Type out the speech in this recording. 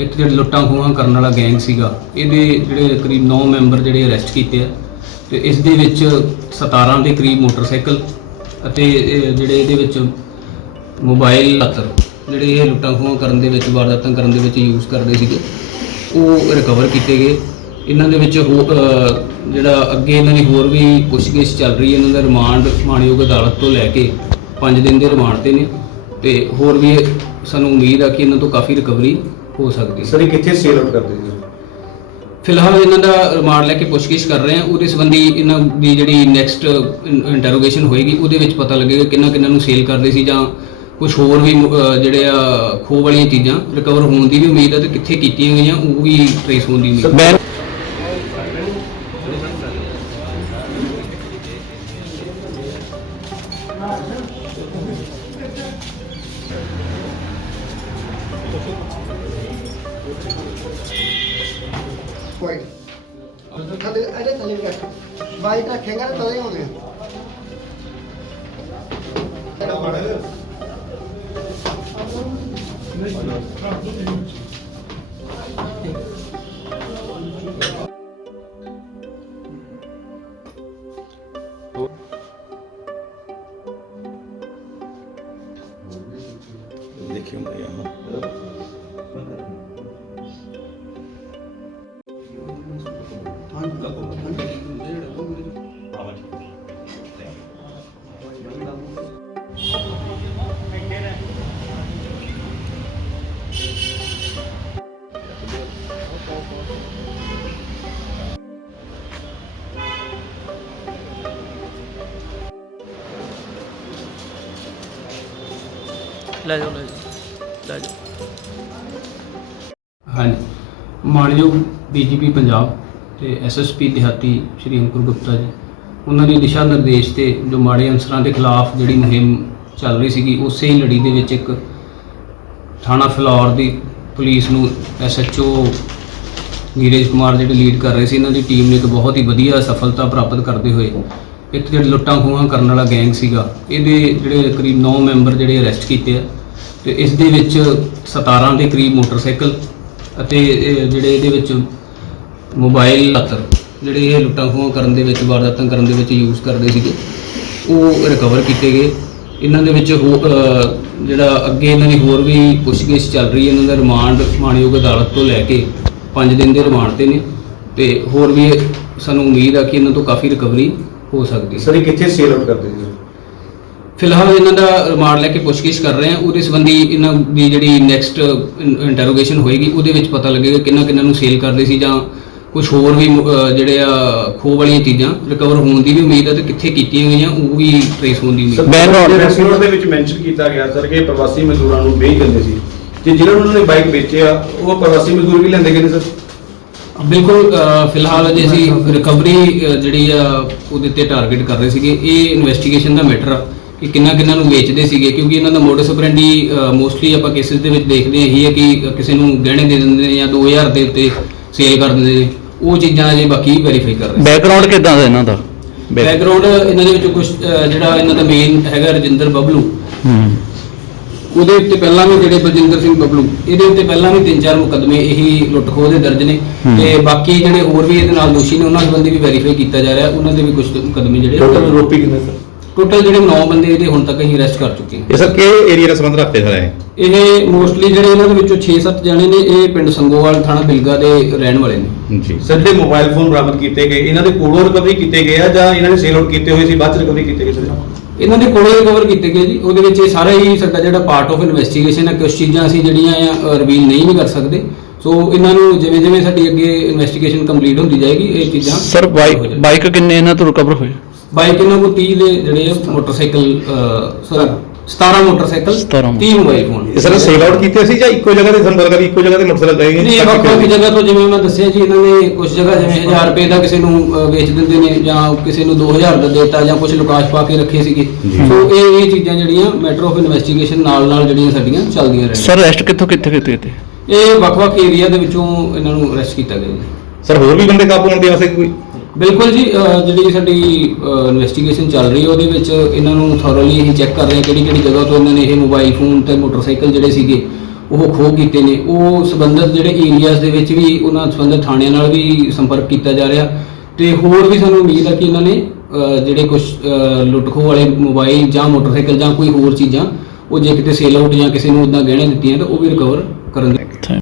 ਇੱਕ ਜਿਹੜਾ ਲੁੱਟਾਂ ਖੋਹਾਂ ਕਰਨ ਵਾਲਾ ਗੈਂਗ ਸੀਗਾ, ਇਹਦੇ ਜਿਹੜੇ ਕਰੀਬ 9 ਮੈਂਬਰ ਜਿਹੜੇ ਅਰੈਸਟ ਕੀਤੇ ਆ ਤੇ ਇਸ ਦੇ ਵਿੱਚ 17 ਦੇ ਕਰੀਬ ਮੋਟਰਸਾਈਕਲ ਅਤੇ ਇਹ ਜਿਹੜੇ ਇਹਦੇ ਵਿੱਚ ਮੋਬਾਈਲ ਅਤਰ ਜਿਹੜੇ ਇਹ ਲੁੱਟਾਂ ਖੋਹਾਂ ਕਰਨ ਦੇ ਵਿੱਚ, ਵਾਰਦਾਤਾਂ ਕਰਨ ਦੇ ਵਿੱਚ ਯੂਜ਼ ਕਰਦੇ ਸੀਗੇ, ਉਹ ਰਿਕਵਰ ਕੀਤੇ ਗਏ। ਇਹਨਾਂ ਦੇ ਵਿੱਚ ਹੋ- ਅਹ, ਜਿਹੜਾ ਅੱਗੇ ਇਹਨਾਂ ਦੀ ਹੋਰ ਵੀ ਪੁੱਛਗਿੱਛ ਚੱਲ ਰਹੀ ਹੈ, ਇਹਨਾਂ ਦਾ ਰਿਮਾਂਡ ਮਾਣਯੋਗ ਅਦਾਲਤ ਤੋਂ ਲੈ ਕੇ 5 ਦਿਨ ਦੇ ਰਿਮਾਂਡ ਤੇ ਨੇ ਤੇ ਹੋਰ ਵੀ ਸਾਨੂੰ ਉਮੀਦ ਆ ਕਿ ਇਹਨਾਂ ਤੋਂ ਕਾਫੀ ਰਿਕਵਰੀ ਹੋ ਸਕਦੀ ਹੈ। ਸਰ ਇਹ ਕਿੱਥੇ ਸੇਲ ਆਊਟ ਕਰਦੇ ਸੀ ਫਿਲਹਾਲ ਇਹਨਾਂ ਦਾ ਰਿਮਾਂਡ ਲੈ ਕੇ ਪੁੱਛਗਿੱਛ ਕਰ ਰਹੇ ਹਾਂ। ਉਹਦੇ ਸੰਬੰਧੀ ਇਹਨਾਂ ਦੀ ਜਿਹੜੀ ਨੈਕਸਟ ਇੰਟਰੋਗੇਸ਼ਨ ਹੋਏਗੀ ਉਹਦੇ ਵਿੱਚ ਪਤਾ ਲੱਗੇਗਾ ਕਿੰਨਾ ਕਿੰਨਾ ਨੂੰ ਸੇਲ ਕਰਦੇ ਸੀ ਜਾਂ ਕੁਝ ਹੋਰ ਵੀ ਅਹ, ਜਿਹੜੇ ਆ ਖੋਹ ਵਾਲੀਆਂ ਚੀਜ਼ਾਂ ਰਿਕਵਰ ਹੋਣ ਦੀ ਵੀ ਉਮੀਦ ਹੈ ਤੇ ਕਿੱਥੇ ਕੀਤੀਆਂ ਗਈਆਂ ਉਹ ਵੀ ਟ੍ਰੇਸ ਹੋਣ ਦੀ ਉਮੀਦ ਹੈ ਕੋਈ ਥੱਲੇ ਇਹਦੇ ਥੱਲੇ ਵੀ ਰੱਖ। ਬਾਈਕ ਰੱਖੇਗਾ ਤਾਂ ਤਲੇ ਹੋਣੇ ਦੇਖਿਓ ਮੈਂ ਯਾਰ ਲੈ ਜਾਓ ਲੈ ਜਾਓ ਲੈ ਜਾਓ। ਹਾਂਜੀ। ਮਾਨਯੋਗ ਡੀਜੀਪੀ ਪੰਜਾਬ ਤੇ ਐਸਐਸਪੀ ਦਿਹਾਤੀ ਸ਼੍ਰੀ ਅੰਕੁਰ ਗੁਪਤਾ ਜੀ, ਉਹਨਾਂ ਦੇ ਦਿਸ਼ਾ ਨਿਰਦੇਸ਼ ਤੇ ਜੋ ਮਾੜੇ ਅਨਸਰਾਂ ਦੇ ਖਿਲਾਫ ਜਿਹੜੀ ਮੁਹਿੰਮ ਚੱਲ ਰਹੀ ਸੀਗੀ ਉਸੇ ਹੀ ਲੜੀ ਦੇ ਵਿੱਚ ਇੱਕ ਥਾਣਾ ਫਲੌਰ ਦੀ ਪੁਲਿਸ ਨੂੰ ਐਸਐਚਓ ਨੀਰਜ ਕੁਮਾਰ ਜਿਹੜੇ ਲੀਡ ਕਰ ਰਹੇ ਸੀ, ਇਹਨਾਂ ਦੀ ਟੀਮ ਨੇ ਇੱਕ ਬਹੁਤ ਹੀ ਵਧੀਆ ਸਫਲਤਾ ਪ੍ਰਾਪਤ ਕਰਦੇ ਹੋਏ ਇੱਕ ਜਿਹੜਾ ਲੁੱਟਾਂ ਖੋਹਾਂ ਕਰਨ ਵਾਲਾ ਗੈਂਗ ਸੀਗਾ, ਇਹਦੇ ਜਿਹੜੇ ਕਰੀਬ 9 ਮੈਂਬਰ ਜਿਹੜੇ ਅਰੈਸਟ ਕੀਤੇ ਆ ਤੇ ਇਸ ਦੇ ਵਿੱਚ 17 ਦੇ ਕਰੀਬ ਮੋਟਰਸਾਈਕਲ ਅਤੇ ਜਿਹੜੇ ਇਹਦੇ ਵਿੱਚ ਮੋਬਾਈਲ ਅਤਰ ਜਿਹੜੇ ਇਹ ਲੁੱਟਾਂ ਖੋਹਾਂ ਕਰਨ ਦੇ ਵਿੱਚ, ਵਾਰਦਾਤਾਂ ਕਰਨ ਦੇ ਵਿੱਚ ਯੂਜ਼ ਕਰਦੇ ਸੀਗੇ, ਉਹ ਰਿਕਵਰ ਕੀਤੇ ਗਏ। ਇਹਨਾਂ ਦੇ ਵਿੱਚ ਹੋ- ਜਿਹੜਾ ਅੱਗੇ ਇਹਨਾਂ ਦੀ ਹੋਰ ਵੀ ਪੁੱਛਗਿੱਛ ਚੱਲ ਰਹੀ ਹੈ, ਇਹਨਾਂ ਦਾ ਰਿਮਾਂਡ ਮਾਣਯੋਗ ਅਦਾਲਤ ਤੋਂ ਲੈ ਕੇ 5 ਦਿਨ ਦੇ ਰਿਮਾਂਡ ਤੇ ਨੇ। ਤੇ ਹੋਰ ਵੀ ਸਾਨੂੰ ਉਮੀਦ ਆ ਕਿ ਇਹਨਾਂ ਤੋਂ ਕਾਫੀ ਰਿਕਵਰੀ ਹੋ ਸਕਦੀ ਹੈ। ਸਰ ਇਹ ਕਿੱਥੇ ਸੇਲ ਆਊਟ ਕਰਦੇ ਸੀ ਫਿਲਹਾਲ ਇਹਨਾਂ ਦਾ ਰਿਮਾਂਡ ਲੈ ਕੇ ਪੁੱਛਗਿੱਛ ਕਰ ਰਹੇ ਹਾਂ। ਉਹਦੇ ਸੰਬੰਧੀ ਇਹਨਾਂ ਦੀ ਜਿਹੜੀ ਨੈਕਸਟ ਇੰਟਰੋਗੇਸ਼ਨ ਹੋਏਗੀ ਉਹਦੇ ਵਿੱਚ ਪਤਾ ਲੱਗੇਗਾ ਕਿੰਨਾ ਕਿੰਨਾ ਨੂੰ ਸੇਲ ਕਰਦੇ ਸੀ ਜਾਂ ਕੁਝ ਹੋਰ ਵੀ ਅਹ, ਜਿਹੜੇ ਆ ਖੋਹ ਵਾਲੀਆਂ ਚੀਜ਼ਾਂ ਰਿਕਵਰ ਹੋਣ ਦੀ ਵੀ ਉਮੀਦ ਹੈ ਤੇ ਕਿੱਥੇ ਕੀਤੀਆਂ ਗਈਆਂ ਉਹ ਵੀ ਟ੍ਰੇਸ ਹੋਣ ਦੀ ਉਮੀਦ ਹੈ। ਬੈਕਗ੍ਰਾਉਂਡ ਰੈਸਟੋਰੈਂਟ ਦੇ ਵਿੱਚ ਮੈਂਸ਼ਨ ਕੀਤਾ ਗਿਆ ਸਰ ਕਿ ਪ੍ਰਵਾਸੀ ਮਜ਼ਦੂਰਾਂ ਨੂੰ ਵੇਚ ਦਿੰਦੇ ਸੀ। ਤੇ ਜਿਹਨਾਂ ਨੂੰ ਉਹਨਾਂ ਨੇ ਬਾਈਕ ਵੇਚਿਆ ਉਹ ਪ੍ਰਵਾਸੀ ਮਜ਼ਦੂਰ ਵੀ ਲੈਂਦੇ ਗਏ ਨੇ ਸਰ? ਬਿਲਕੁਲ ਫਿਲਹਾਲ ਅਜੇ ਅਸੀਂ ਰਿਕਵਰੀ ਜਿਹੜੀ ਆ ਉਹਦੇ ਤੇ ਟਾਰਗੇਟ ਕਰ ਰਹੇ ਸੀਗੇ। ਇਹ ਇਨਵੈਸਟੀਗੇਸ਼ਨ ਦਾ ਮੈਟਰ ਆ ਕਿ ਕਿੰਨਾ ਕਿੰਨਾ ਨੂੰ ਵੇਚਦੇ ਸੀਗੇ ਕਿਉਂਕਿ ਇਹਨਾਂ ਦਾ ਮੋਡਸ ਆਪਰੈਂਡੀ ਮੋਸਟਲੀ ਆਪਾਂ ਕੇਸਿਸ ਦੇ ਵਿੱਚ ਦੇਖਦੇ ਇਹੀ ਹੈ ਕਿ ਕਿਸੇ ਨੂੰ ਗਹਿਣੇ ਦੇ ਦਿੰਦੇ ਨੇ ਜਾਂ 2000 ਦੇ ਉੱਤੇ ਸੇਲ ਕਰ ਦਿੰਦੇ ਨੇ। ਉਹ ਚੀਜ਼ਾਂ ਅਜੇ ਬਾਕੀ ਵੈਰੀਫਾਈ ਕਰ ਰਹੇ ਹਾਂ ਬੈਕਗ੍ਰਾਉਂਡ ਕਿਦਾਂ ਦਾ ਇਹਨਾਂ ਦਾ? ਬੈਕਗ੍ਰਾਉਂਡ ਇਹਨਾਂ ਦੇ ਵਿੱਚੋਂ ਕੁਝ ਜਿਹੜਾ ਇਹਨਾਂ ਦਾ ਮੇਨ ਹੈਗਾ ਰਜਿੰਦਰ ਬਬਲੂ। ਹੂੰ। ਉਹਦੇ ਉੱਤੇ ਪਹਿਲਾਂ ਵੀ ਜਿਹੜੇ ਬਲਜਿੰਦਰ ਸਿੰਘ ਬਬਲੂ ਇਹਦੇ ਉੱਤੇ ਪਹਿਲਾਂ ਵੀ ਤਿੰਨ ਚਾਰ ਮੁਕੱਦਮੇ ਇਹੀ ਲੁੱਟ ਖੋਹ ਦੇ ਦਰਜ ਨੇ। ਤੇ ਬਾਕੀ ਜਿਹੜੇ ਹੋਰ ਵੀ ਇਹਦੇ ਨਾਲ ਦੋਸ਼ੀ ਨੇ ਉਹਨਾਂ ਸੰਬੰਧੀ ਵੀ ਵੈਰੀਫਾਈ ਕੀਤਾ ਜਾ ਰਿਹਾ। ਉਹਨਾਂ ਦੇ ਵੀ ਕੁਝ ਮੁਕੱਦਮੇ ਜਿਹੜੇ ਟੋਟਲ ਰੋਪੀ ਕਿੰਨੇ ਸਰ? ਟੋਟਲ ਜਿਹੜੇ 9 ਬੰਦੇ ਇਹਦੇ ਹੁਣ ਤੱਕ ਅਸੀਂ ਅਰੈਸਟ ਕਰ ਚੁੱਕੇ ਹਾਂ। ਇਹ ਸਰ ਕਿਹੜੇ ਏਰੀਆ ਨਾਲ ਸੰਬੰਧ ਰੱਖਦੇ ਸਰ ਇਹ? ਇਹ ਮੋਸਟਲੀ ਜਿਹੜੇ ਇਹਨਾਂ ਦੇ ਵਿੱਚੋਂ 6-7 ਜਣੇ ਨੇ ਇਹ ਪਿੰਡ ਸੰਗੋਵਾਲ ਥਾਣਾ ਬਿਲਗਾ ਦੇ ਰਹਿਣ ਵਾਲੇ ਨੇ। ਜੀ। ਸਰ ਜਿਹੜੇ ਮੋਬਾਈਲ ਫੋਨ ਬਰਾਮਦ ਕੀਤੇ ਗਏ ਇਹਨਾਂ ਦੇ ਕੋਲੋਂ ਰਿਕਵਰੀ ਕੀਤੇ ਗਏ ਆ ਜਾਂ ਇਹਨਾਂ ਨੇ ਸੇਲ ਆਊਟ ਕੀਤੇ ਹੋਏ ਸੀ ਬਾਅਦ ਚ ਰਿਕਵਰੀ ਕੀਤੇ ਗਏ ਸਰ? ਇਹਨਾਂ ਦੇ ਕੋਲੋਂ ਰਿਕਵਰ ਕੀਤੇ ਗਏ ਜੀ। ਉਹਦੇ ਵਿੱਚ ਇਹ ਸਾਰਾ ਹੀ ਸਾਡਾ ਜਿਹੜਾ ਪਾਰਟ ਆਫ ਇਨਵੈਸਟੀਗੇਸ਼ਨ ਹੈ ਕੁਝ ਚੀਜ਼ਾਂ ਅਸੀਂ ਜਿਹੜੀਆਂ ਆ ਰਿਵੀਲ ਨਹੀਂ ਵੀ ਕਰ ਸਕਦੇ। ਸੋ ਇਹਨਾਂ ਨੂੰ ਜਿਵੇਂ ਜਿਵੇਂ ਸਾਡੀ ਅੱਗੇ ਇਨਵੈਸਟੀਗੇਸ਼ਨ ਕੰਪਲੀਟ ਹੁੰਦੀ ਜਾਏਗੀ ਇਹ ਚੀਜ਼ਾਂ ਸਰ ਬਾਈਕ। ਬਾਈਕ ਕਿੰਨੇ ਇਹਨਾਂ ਤੋਂ ਰਿਕਵਰ ਹੋਏ? ਬਾਈਕ ਇਹਨਾਂ ਕੋਲ 30 ਦੇ ਜਿਹੜੇ motorcycle sorry 17 motorcycle 17 30 mobile phone. ਇਹ ਸਰ ਸੇਲ ਆਊਟ ਕੀਤੇ ਸੀ ਜਾਂ ਇੱਕੋ ਜਗ੍ਹਾ ਤੇ ਸੰਪਰਕ ਕਰੀ ਇੱਕੋ ਜਗ੍ਹਾ ਤੇ ਮੋਟਰਸਾਈਕਲ ਗਏ ਨਹੀਂ ਇਹ ਵੱਖ ਵੱਖ ਜਗ੍ਹਾ ਤੋਂ ਜਿਵੇਂ ਮੈਂ ਦੱਸਿਆ ਜੀ ਇਹਨਾਂ ਨੇ ਕੁਝ ਜਗ੍ਹਾ ਜਿਵੇਂ 1000 ਰੁਪਏ ਦਾ ਕਿਸੇ ਨੂੰ ਵੇਚ ਦਿੰਦੇ ਨੇ ਜਾਂ ਕਿਸੇ ਨੂੰ 2000 ਦਾ ਦੇਤਾ ਜਾਂ ਕੁਝ ਲੁਕਾਸ਼ ਪਾ ਕੇ ਰੱਖੇ ਸੀਗੇ। ਸੋ ਇਹ ਇਹ ਚੀਜ਼ਾਂ ਜਿਹੜੀਆਂ ਮੈਟਰ ਆਫ ਇਨਵੈਸਟੀਗੇਸ਼ਨ ਨਾਲ ਨਾਲ ਜਿਹੜੀਆਂ ਸਾਡੀਆਂ ਚੱਲਦੀਆਂ ਰਹਿੰਦੀਆਂ। ਸਰ ਅਰੈਸਟ ਕਿੱਥੋਂ ਕਿੱਥੇ ਕੀਤੇ ਤੇ ਇਹ ਵੱਖ ਵੱਖ ਏਰੀਆ ਦੇ ਵਿੱਚੋਂ ਇਹਨਾਂ ਨੂੰ ਅਰੈਸਟ ਕੀਤਾ ਗਿਆ ਜੀ। ਸਰ ਹੋਰ ਵੀ ਬੰਦੇ ਕਾਬੂ ਹੋਣ ਦੇ ਵਾਸਤੇ ਕੋਈ? ਬਿਲਕੁਲ ਜੀ ਅਹ, ਜਿਹੜੀ ਸਾਡੀ ਇਨਵੈਸਟੀਗੇਸ਼ਨ ਚੱਲ ਰਹੀ ਹੈ ਉਹਦੇ ਵਿੱਚ ਇਹਨਾਂ ਨੂੰ ਥੋਰਲੀ ਅਸੀਂ ਚੈੱਕ ਕਰ ਰਹੇ ਹਾਂ ਕਿਹੜੀ ਕਿਹੜੀ ਜਗ੍ਹਾ ਤੋਂ ਇਹਨਾਂ ਨੇ ਇਹ ਮੋਬਾਈਲ ਫੋਨ ਤੇ ਮੋਟਰਸਾਈਕਲ ਜਿਹੜੇ ਸੀਗੇ ਉਹ ਖੋਹ ਕੀਤੇ ਨੇ। ਉਹ ਸੰਬੰਧਿਤ ਜਿਹੜੇ ਏਰੀਆਜ਼ ਦੇ ਵਿੱਚ ਵੀ ਉਹਨਾਂ ਸੰਬੰਧਿਤ ਥਾਣਿਆਂ ਨਾਲ ਵੀ ਸੰਪਰਕ ਕੀਤਾ ਜਾ ਰਿਹਾ। ਤੇ ਹੋਰ ਵੀ ਸਾਨੂੰ ਉਮੀਦ ਹੈ ਕਿ ਇਹਨਾਂ ਨੇ ਅਹ, ਜਿਹੜੇ ਕੁਝ ਲੁੱਟ ਖੋਹ ਵਾਲੇ ਮੋਬਾਈਲ ਜਾਂ ਮੋਟਰਸਾਈਕਲ ਜਾਂ ਕੋਈ ਹੋਰ ਚੀਜ਼ਾਂ ਉਹ ਜੇ ਕਿਤੇ ਸੇਲ ਆਊਟ ਜਾਂ ਕਿਸੇ ਨੂੰ ਉਦਾਂ ਗਹਿਣੇ ਦਿੱਤੀਆਂ ਤਾਂ ਉਹ ਵੀ ਰਿਕਵਰ